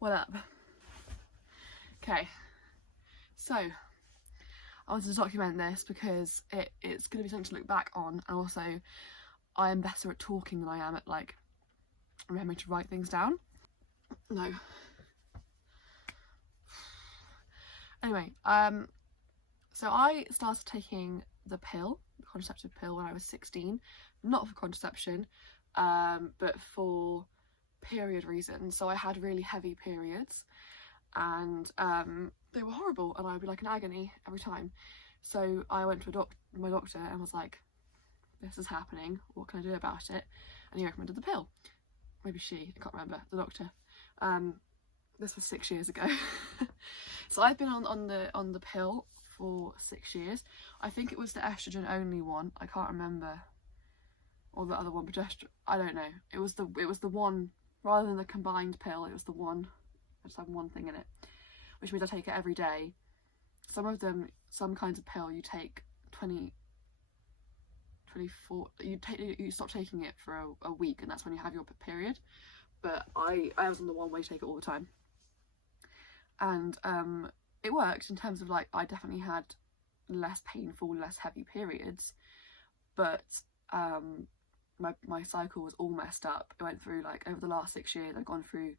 What up? Okay, so I wanted to document this because it's going to be something to look back on, and also I am better at talking than I am at like remembering to write things down. No. Anyway, so I started taking the contraceptive pill, when I was 16, not for contraception, but for period reasons. So I had really heavy periods, and they were horrible, and I would be like in agony every time. So I went to my doctor and was like, this is happening, what can I do about it? And he recommended the pill. Maybe she, I can't remember, the doctor. This was 6 years ago. So I've been on the pill for 6 years. I think it was the estrogen only one, I can't remember, or the other one, progesterone, I don't know. It was the one, rather than the combined pill, it was the one. I just have one thing in it, which means I take it every day. Some kinds of pill you take 24, you stop taking it for a week, and that's when you have your period. But I was on the one where you take it all the time, and it worked in terms of like, I definitely had less painful, less heavy periods, but my cycle was all messed up. It went through, like, over the last 6 years I've gone through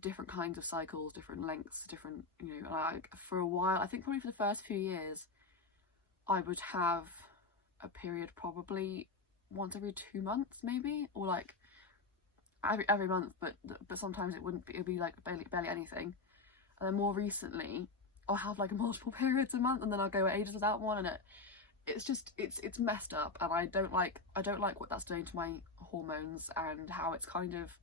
different kinds of cycles, different lengths, different, you know, like, for a while, I think probably for the first few years I would have a period probably once every 2 months maybe, or like every month, but sometimes it'd be like barely anything. And then more recently I'll have like multiple periods a month, and then I'll go ages without one, and it's just it's messed up, and I don't like what that's doing to my hormones, and how it's kind of,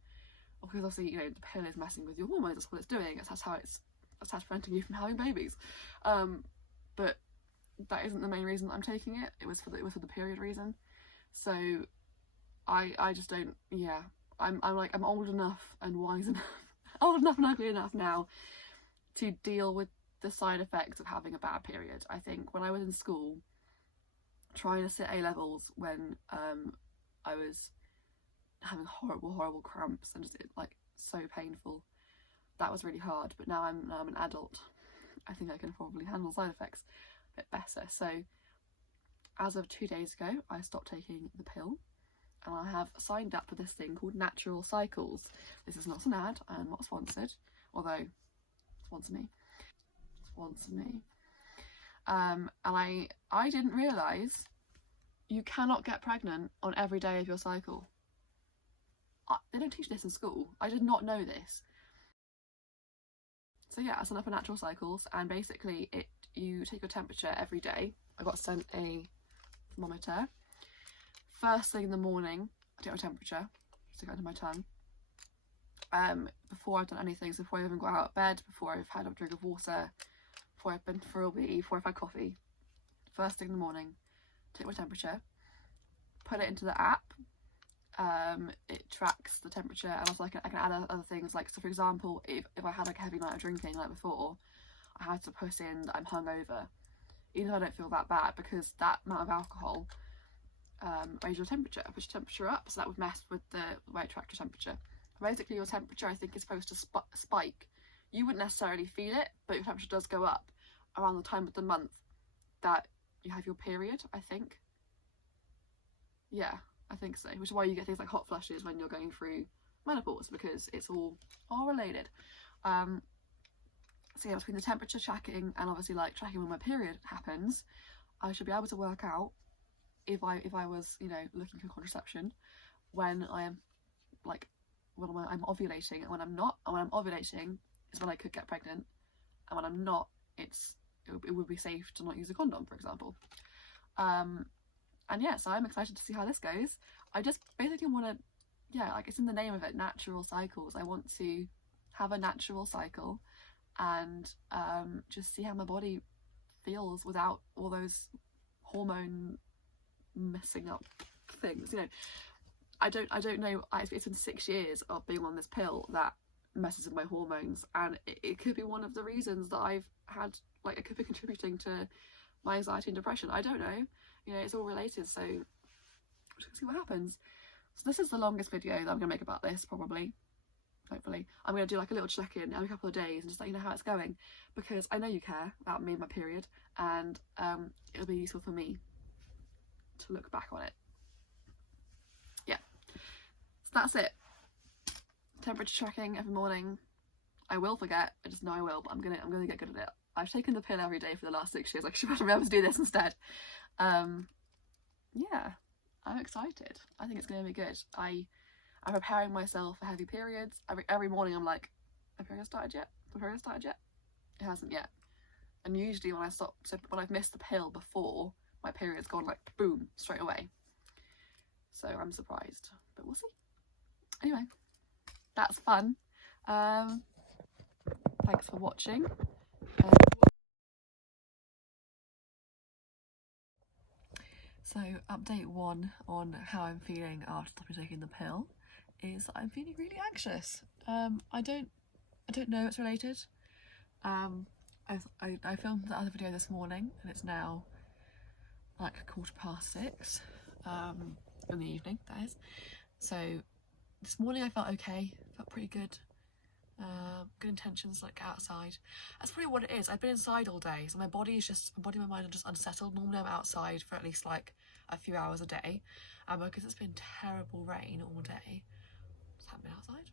because obviously, you know, the pill is messing with your hormones, that's what it's doing, that's how it's preventing you from having babies. But that isn't the main reason I'm taking it. It was for the period reason. So I just don't, yeah, I'm old enough and wise enough, old enough and ugly enough now to deal with the side effects of having a bad period. I think when I was in school trying to sit A-levels, when I was having horrible cramps and just like so painful, that was really hard. But now I'm an adult, I think I can probably handle side effects a bit better. So as of 2 days ago I stopped taking the pill, and I have signed up for this thing called Natural Cycles. This is not an ad, I'm not sponsored, although sponsor me. And I didn't realise you cannot get pregnant on every day of your cycle. They don't teach this in school. I did not know this. So yeah, I signed up for Natural Cycles, and basically you take your temperature every day. I got sent a thermometer. First thing in the morning, I take my temperature, stick it under my tongue. Before I've done anything, so before I even got out of bed, before I've had a drink of water, before I've been for a wee, before I've had coffee, first thing in the morning, take my temperature, put it into the app. It tracks the temperature, and also I can add other things, like, so for example, if I had like a heavy night of drinking like before, I had to put in that I'm hungover, even though I don't feel that bad, because that amount of alcohol raises your temperature, push your temperature up, so that would mess with the way it tracks your temperature. Basically your temperature, I think, is supposed to spike. You wouldn't necessarily feel it, but your temperature does go up around the time of the month that you have your period, I think. Yeah, I think so, which is why you get things like hot flushes when you're going through menopause, because it's all related. So yeah, between the temperature tracking and obviously like tracking when my period happens, I should be able to work out if I was, you know, looking for contraception when I am like, when I'm ovulating and when I'm not. And when I'm ovulating is when I could get pregnant, and when I'm not, it would be safe to not use a condom, for example. And yeah, so I'm excited to see how this goes. I just basically want to, yeah, like, it's in the name of it, Natural Cycles. I want to have a natural cycle and just see how my body feels without all those hormone messing up things, you know. I don't know if it's been 6 years of being on this pill that messes with my hormones, and it could be one of the reasons that I've had, like, it could be contributing to my anxiety and depression. I don't know, you know, it's all related, so we'll see what happens. So this is the longest video that I'm gonna make about this, probably. hopefully. I'm going to do like a little check-in every couple of days and just let you know how it's going, because I know you care about me and my period, and it'll be useful for me to look back on it. Yeah, so that's it. Temperature tracking every morning. I will forget, I just know I will, but I'm gonna get good at it. I've taken the pill every day for the last 6 years. I should remember to do this instead. Yeah, I'm excited. I think it's gonna be good. I'm preparing myself for heavy periods. Every morning I'm like, my period started yet? My period started yet? It hasn't yet. And usually when when I've missed the pill before, my period's gone like boom, straight away. So I'm surprised, but we'll see. Anyway, that's fun. Thanks for watching. So update 1 on how I'm feeling after taking the pill is that I'm feeling really anxious. I don't know it's related. I filmed the other video this morning and it's now like 6:15 in the evening, that is. So this morning I felt okay, felt pretty good. Good intentions, like outside. That's probably what it is. I've been inside all day, so my body and my mind are just unsettled. Normally I'm outside for at least like a few hours a day, because it's been terrible rain all day, just haven't been outside.